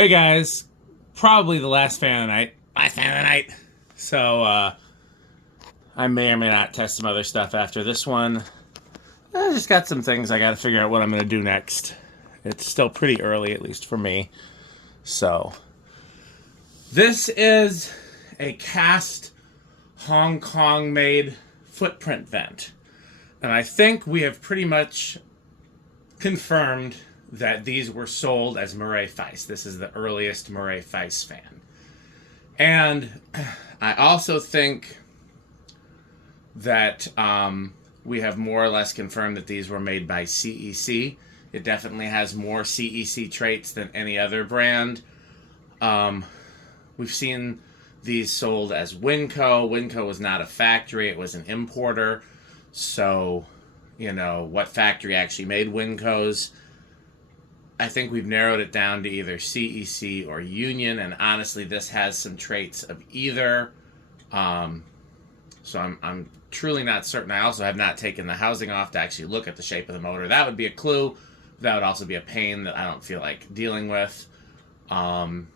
Hey guys, probably the last fan of the night. Last fan of the night. So, I may or may not test some other stuff after this one. I just got some things I gotta figure out what I'm gonna do next. It's still pretty early, at least for me. So, this is a cast Hong Kong made footprint vent. And I think we have pretty much confirmed that these were sold as Murray Feiss. This is the earliest Murray Feiss fan. And I also think that we have more or less confirmed that these were made by CEC. It definitely has more CEC traits than any other brand. We've seen these sold as Winco. Winco was not a factory, it was an importer. So, you know, what factory actually made Wincos? I think we've narrowed it down to either CEC or Union, and honestly, this has some traits of either. So I'm truly not certain. I also have not taken the housing off to actually look at the shape of the motor. That would be a clue. That would also be a pain that I don't feel like dealing with. But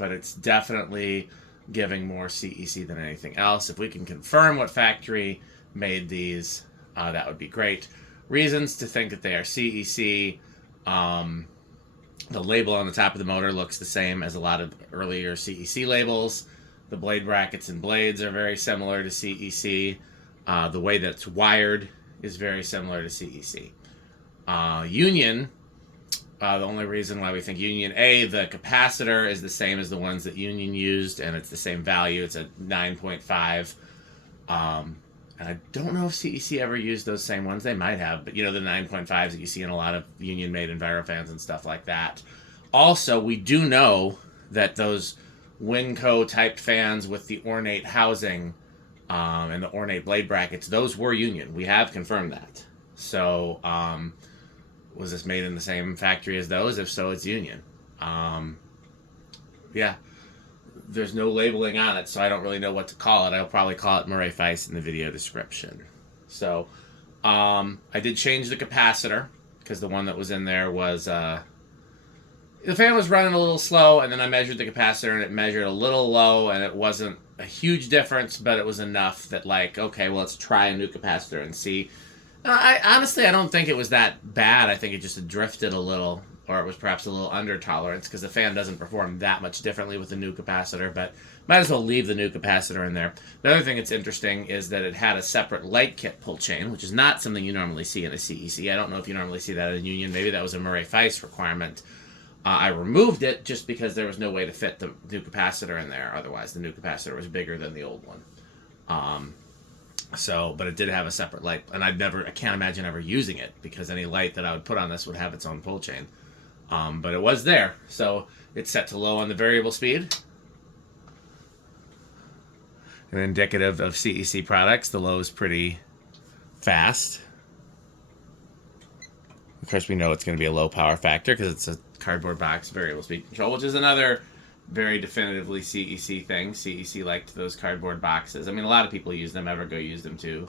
it's definitely giving more CEC than anything else. If we can confirm what factory made these, that would be great. Reasons to think that they are CEC. The label on the top of the motor looks the same as a lot of earlier CEC labels. The blade brackets and blades are very similar to CEC. The way that it's wired is very similar to CEC. Union, the only reason why we think Union, the capacitor is the same as the ones that Union used, and it's the same value. It's a 9.5. And I don't know if CEC ever used those same ones. They might have, but you know, the 9.5s that you see in a lot of Union-made envirofans and stuff like that. Also, we do know that those Winco-type fans with the ornate housing and the ornate blade brackets, those were Union. We have confirmed that. So, was this made in the same factory as those? If so, it's Union. Yeah. There's no labeling on it, so I don't really know what to call it. I'll probably call it Murray Feiss in the video description. So, I did change the capacitor, because the one that was in there was, the fan was running a little slow, and then I measured the capacitor, and it measured a little low, and it wasn't a huge difference, but it was enough that, like, okay, well, let's try a new capacitor and see. I don't think it was that bad. I think it just drifted a little, or it was perhaps a little under tolerance, because the fan doesn't perform that much differently with the new capacitor, but might as well leave the new capacitor in there. The other thing that's interesting is that it had a separate light kit pull chain, which is not something you normally see in a CEC. I don't know if you normally see that in Union. Maybe that was a Murray Feiss requirement. I removed it just because there was no way to fit the new capacitor in there. Otherwise, the new capacitor was bigger than the old one. But it did have a separate light, and I can't imagine ever using it, because any light that I would put on this would have its own pull chain. But it was there, so it's set to low on the variable speed. And indicative of CEC products, the low is pretty fast. Of course, we know it's going to be a low power factor because it's a cardboard box variable speed control, which is another very definitively CEC thing. CEC liked those cardboard boxes. I mean, a lot of people use them. Evergo used them too.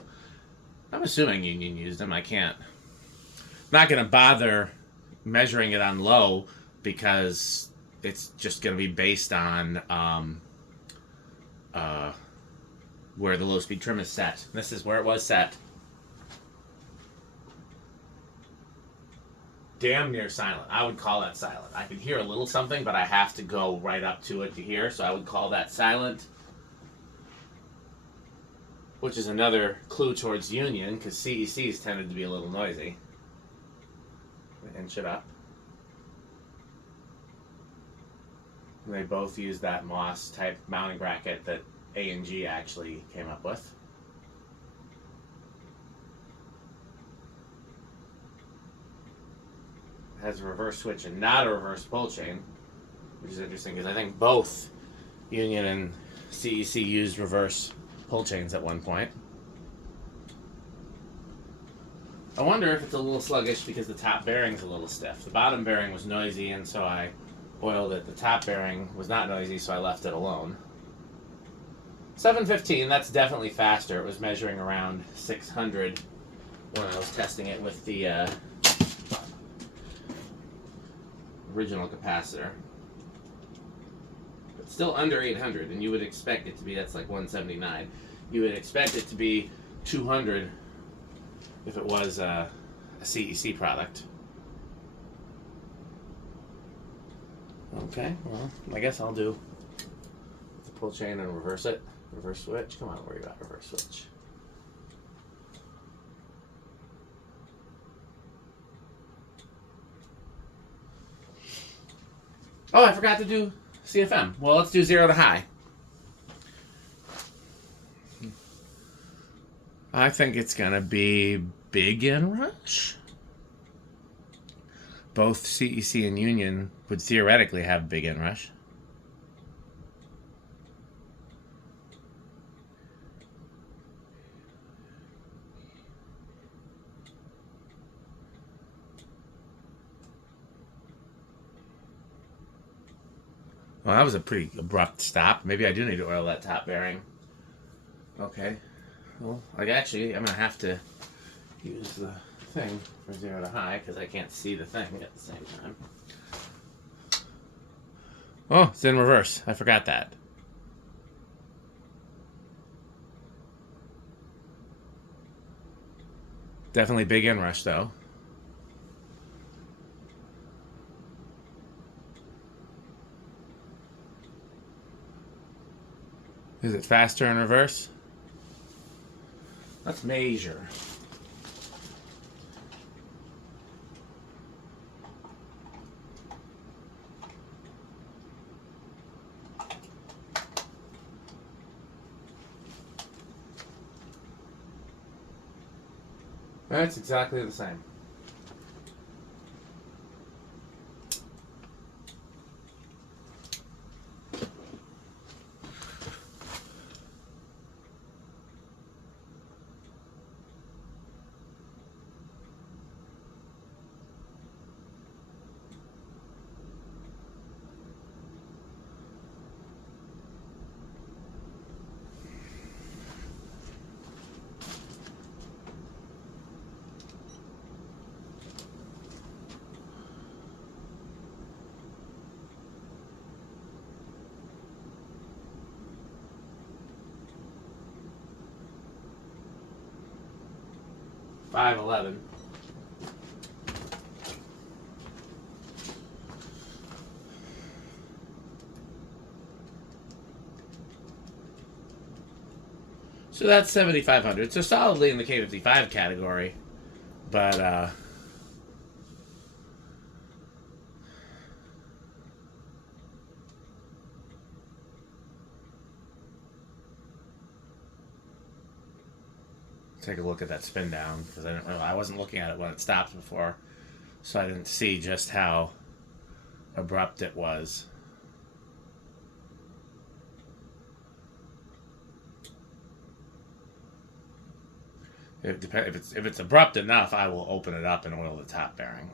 I'm assuming Union used them. I'm not going to bother measuring it on low, because it's just going to be based on where the low speed trim is set. This is where it was set. Damn near silent. I would call that silent. I can hear a little something, but I have to go right up to it to hear, so I would call that silent. Which is another clue towards Union, because CECs tended to be a little noisy. Inch it up. And they both use that Moss type mounting bracket that A&G actually came up with. It has a reverse switch and not a reverse pull chain, which is interesting because I think both Union and CEC used reverse pull chains at one point. I wonder if it's a little sluggish because the top bearing's a little stiff. The bottom bearing was noisy, and so I oiled it. The top bearing was not noisy, so I left it alone. 715, that's definitely faster. It was measuring around 600 when I was testing it with the original capacitor. Still under 800, and you would expect it to be, that's like 179. You would expect it to be 200 if it was a CEC product. Okay, well, I guess I'll do the pull chain and reverse it. Reverse switch. Come on, worry about reverse switch. Oh, I forgot to do CFM. Well, let's do 0 to high. I think it's going to be big inrush. Both CEC and Union would theoretically have big inrush. Well, that was a pretty abrupt stop. Maybe I do need to oil that top bearing. Okay. Well, I'm going to have to use the thing for 0 to high because I can't see the thing at the same time. Oh, it's in reverse. I forgot that. Definitely big inrush, though. Is it faster in reverse? Let's measure. That's exactly the same. $5.11. So that's 7,500. So solidly in the K55 category, but take a look at that spin down because I wasn't looking at it when it stopped before, so I didn't see just how abrupt it was. If it's abrupt enough, I will open it up and oil the top bearing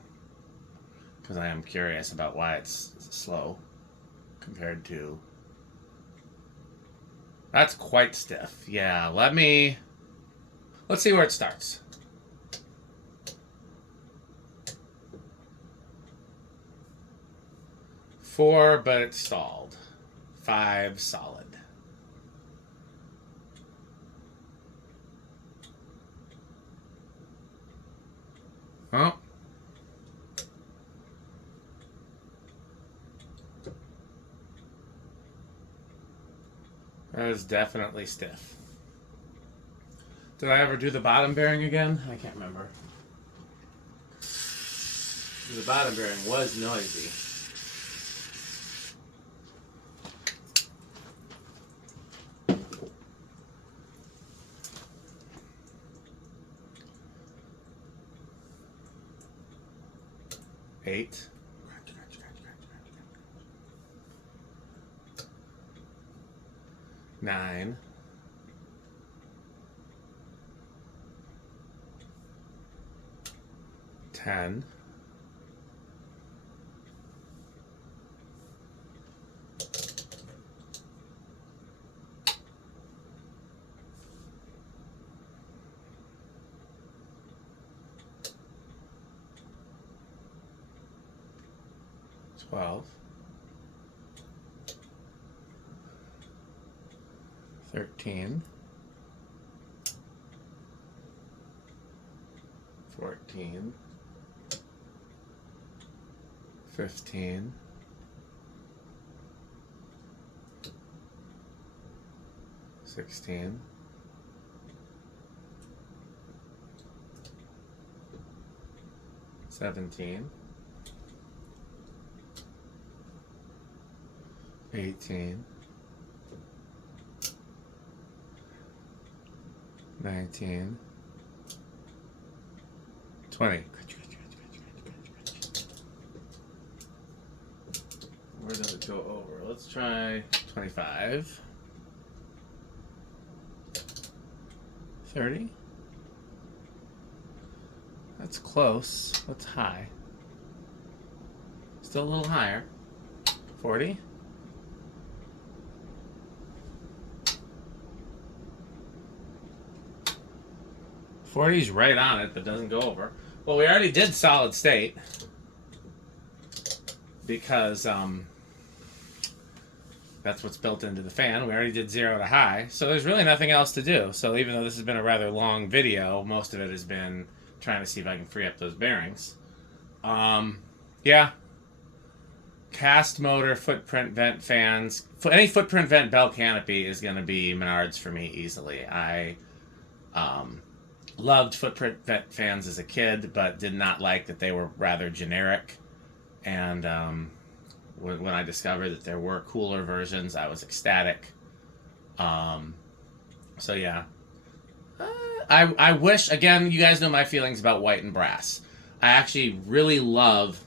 because I am curious about why it's slow compared to. That's quite stiff. Yeah, let's see where it starts. Four, but it stalled. 5 solid. Well, that is definitely stiff. Did I ever do the bottom bearing again? I can't remember. The bottom bearing was noisy. Eight. 9. 10. 12. 13, 14, 15, 16, 17, 18, 19, 20. Where does it go over? Let's try 25. 30. That's close. That's high. Still a little higher. 40. 40's right on it, but doesn't go over. Well, we already did solid state because that's what's built into the fan. We already did 0 to high, so there's really nothing else to do. So even though this has been a rather long video, most of it has been trying to see if I can free up those bearings. Yeah. Cast motor, footprint vent fans. Any footprint vent bell canopy is going to be Menards for me easily. I loved footprint vent fans as a kid, but did not like that they were rather generic. And when I discovered that there were cooler versions, I was ecstatic. So yeah. I wish, again, you guys know my feelings about white and brass. I actually really love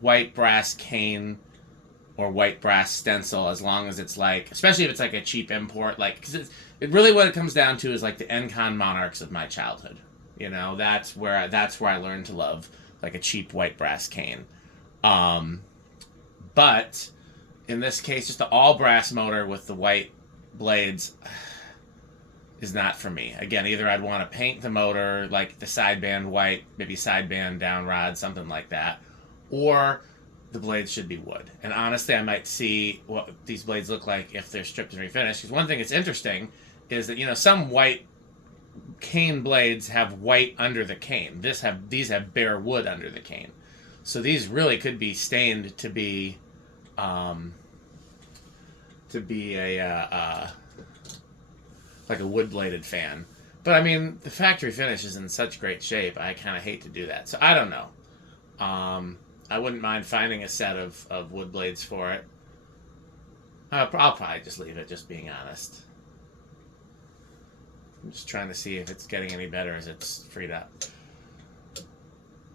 white brass cane or white brass stencil, as long as it's like, especially if it's like a cheap import, like, because it really, what it comes down to is like the Encon Monarchs of my childhood. You know, that's where I learned to love like a cheap white brass cane. But in this case, just the all brass motor with the white blades is not for me. Again, either I'd want to paint the motor like the sideband white, maybe sideband down rod, something like that, or the blades should be wood. And honestly, I might see what these blades look like if they're stripped and refinished. Because one thing that's interesting is that, you know, some white cane blades have white under the cane. These have bare wood under the cane. So these really could be stained to be a like a wood-bladed fan. But I mean, the factory finish is in such great shape, I kind of hate to do that. So I don't know. I wouldn't mind finding a set of wood blades for it. I'll probably just leave it, just being honest. I'm just trying to see if it's getting any better as it's freed up.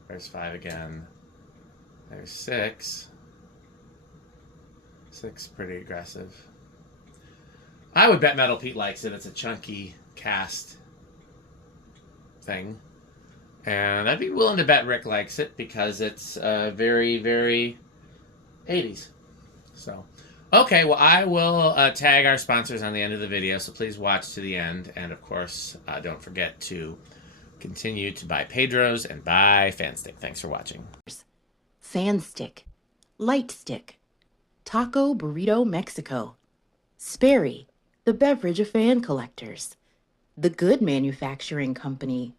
There's 5 again. There's 6. 6, pretty aggressive. I would bet Metal Pete likes it. It's a chunky cast thing. And I'd be willing to bet Rick likes it because it's very, very 80s. So, okay, well, I will tag our sponsors on the end of the video, so please watch to the end. And, of course, don't forget to continue to buy Pedro's and buy Fanstick. Thanks for watching. Sandstick, Light Stick, Taco Burrito Mexico, Sperry, the beverage of fan collectors, The Good Manufacturing Company,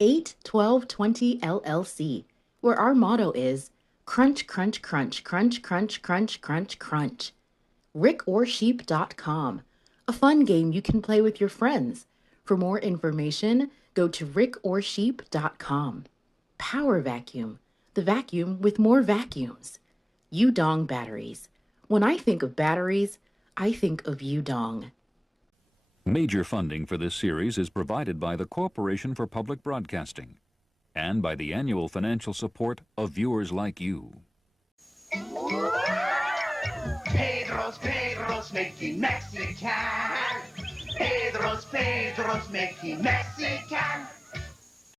81220 LLC, where our motto is crunch, crunch, crunch, crunch, crunch, crunch, crunch, crunch. rickorsheep.com, a fun game you can play with your friends. For more information, go to rickorsheep.com. Power Vacuum, the vacuum with more vacuums. Udong Batteries. When I think of batteries, I think of Udong. Major funding for this series is provided by the Corporation for Public Broadcasting and by the annual financial support of viewers like you. Pedro's making Mexican. Pedro's making Mexican.